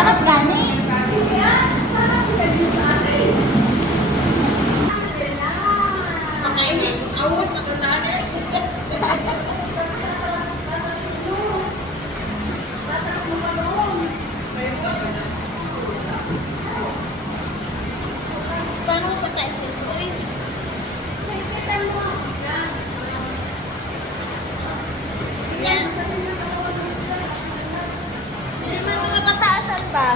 Harap gani. Makainit, usawon, matandaan eh. Paano pa tayo sito? Yan. Hindi mo ito napataasan ba?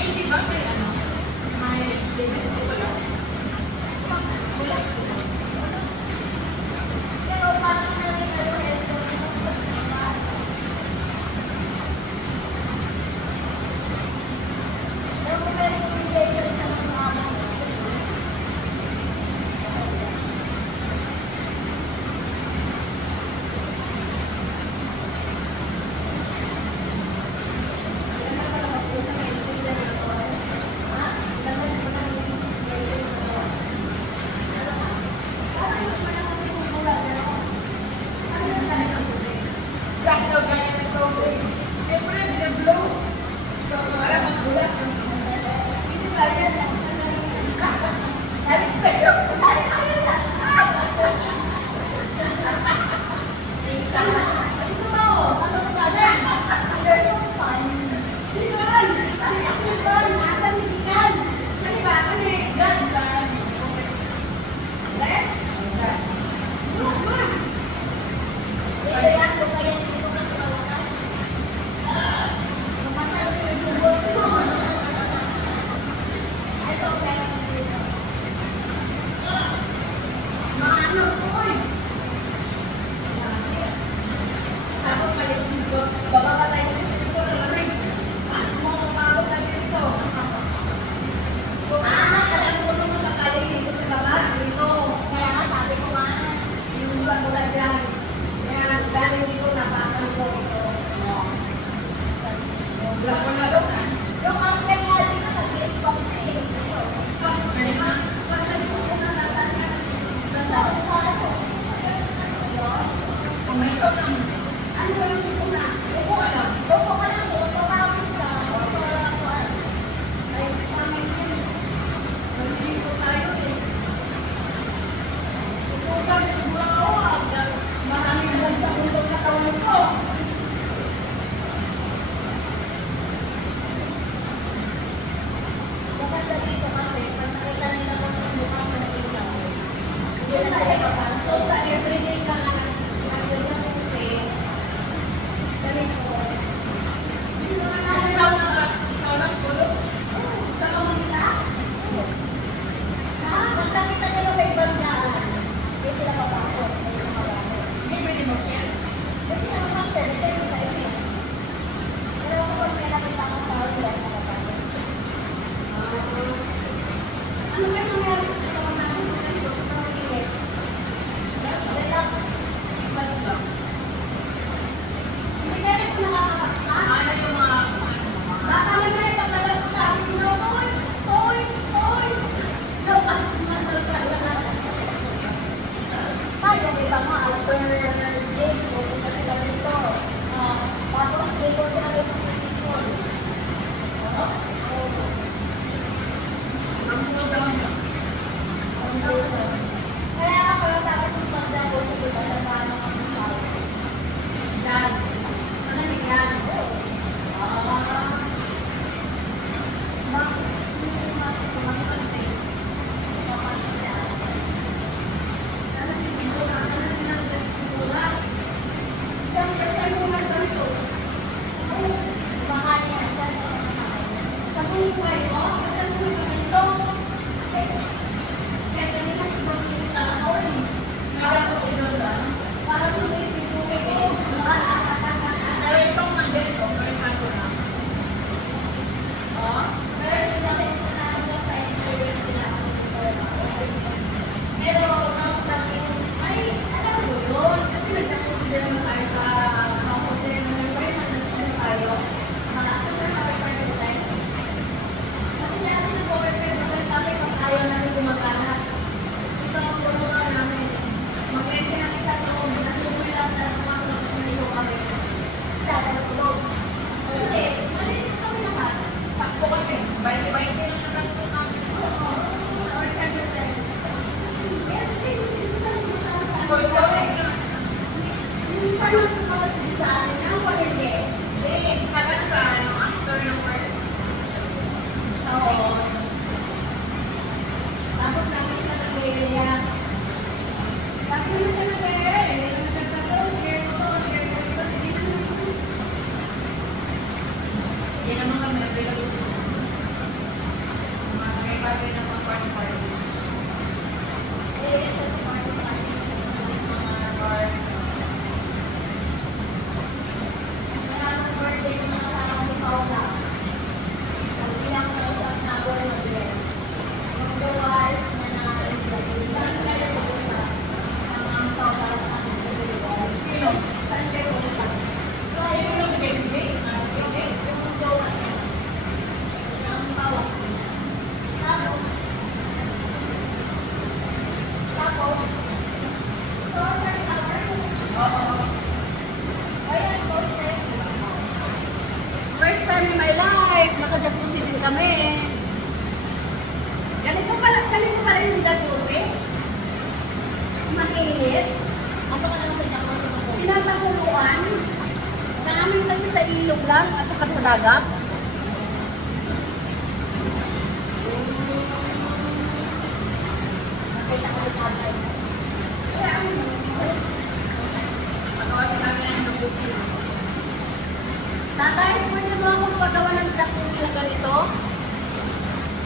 Eh, di ba may ano? May statement ko wala. Wala. Pero parang narin ano, headphone. Pero kung may recommendation sa mga amo. Dahil gaya ng tubig. Siyempre, binablow. Para magbulat. Hindi ba yan? Halit sa'yo. Halit sa'yo na. Ito ba o? Ano ba na? They're so fun. Listen! Listen! Asan ni Tikan? Ano ba? Ano eh? Gan. Red? Look, ma! Ito yan, kung kaya dito ka sa malakas. Masal sa yung dugot mo. Ito, kaya dito. Maano ko eh. Ako palit dito. Bababa tayo sa sito na lamig. Mas mo umabot na dito. Alam mo sa kaling dito sa baba. Dito. Kaya nga sabi ko nga, Yung mula dyan. Kaya galing dito napakan ko ito. Black ko na doon. yung ang kaya dito sa place box eh. Sa ano? Kung may ito lang. Ano ba yung gusto na? Hindi ko alam. Doon ka lang, tumawis ka. Sa kuwan. Ay, pamay din. Nandito tayo eh. Susukan, siguro ako. Maraming lang sa untog na kawan ko. Maganda dito kasi, pag nakita nila kung sa bukas ng ilaw. So, sa everyday ka nga nandun na kasi, ganito. Ikaw lang solo? Saka mo isa? Pag nakita nila may bandaan, hindi sila papasok. Hindi sila papasok. Libre mo siya? Hindi sila papasok. Ito yung sa inyo. Pero kung may nakita kang tao, hindi sila papasok. Ano ba yung nangyari sa katawan natin? Ganito, sa pangingit. Relax. Balik ba? Hindi kaya kung nakakakaksa. Ano yung mga... Baka naman ay paglabas ko sa akin, no, toy, toy, toy. Labas na talaga. Tayo, di ba mga alternate game, pupunta sila dito. Tapos dito sila dito sa people. Ang mga daon niya. Kaya ako yung tapos yung pagdago sa dito sa paano kami sa Yan. Ano yung yan? bakit hindi mas kumakante? Ano si Tito? Ano yung nagkasigura? Diyan, saan mo nga ganito? Mahal niya, saan sa mahal? Sa buhay mo? Saan mo ganito? Kaya ganito si Bangkini talaga ako eh. Para ko ilola. Parang hindi pinugay ko. Pero itong nandito, pero ito na. Oh? Pero sinabi sa ano sa interview sila ako dito. Pero ang sakin, Ay, alam mo yun. Kasi nagkakonsider na tayo sa hotel na nagkakonsider tayo. makakasal na kay partner tayo. Kasi dati nag-overshare na tayo kami kung ayaw namin gumagana. Ito ang turuan namin. Mag-rente ng isang room. Nasuloy lang tayo sa mga nagsuliho kami. Sabi na tulog. Hindi, maliit kami naman. Sakto kami. 20-20 lang na nagsus namin. Oo. Or 10-10. Yes, minsan gusto sa For story. minsan gusto sa amin na o hindi. Eh, kagan pa, ano, after ng work. Oo. Tapos namin siya nag-area. Tapos namin siya nag-area. Nagsasabi, share ko to, share ko to. Hindi naman kami available. bagay na mga party-party. Eh, ito sa party-party. Mga bar. Maraming birthday na nakasama si Paula. Ang ilang kausap na ako ay mag-dress. Yung the wives na na-introduce. Saan kayo pupunta? Ang mga Paula sa akin. Sino? Saan kayo pupunta? So, ayun yung baby. Yung jowa niya. Ang Paula. Tapos, so, turn cover? Oo. Ayan, post na yun. First time in my life, nakajacuzzi din kami. Ganito pala yung jacuzzi. Mainit. Asa ka lang sa jacuzzi mo? Tinatahuluan. Sa amin kasi sa ilog lang at saka sa dagat. Nakita ko yung tatay. Kaya ano, Pagawa sa amin ng jacuzzi. tatay, pwede mo akong pagawa ng jacuzzi na ganito?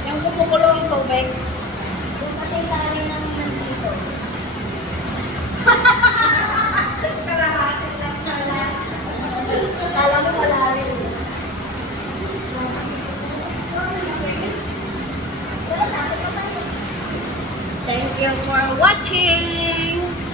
Yung kumukulo yung tubig. Doon kasi lalim namin nandito. Kalahati lang pala. Kala mo malalim. Wala, tapos ka pa rin. Thank you for watching!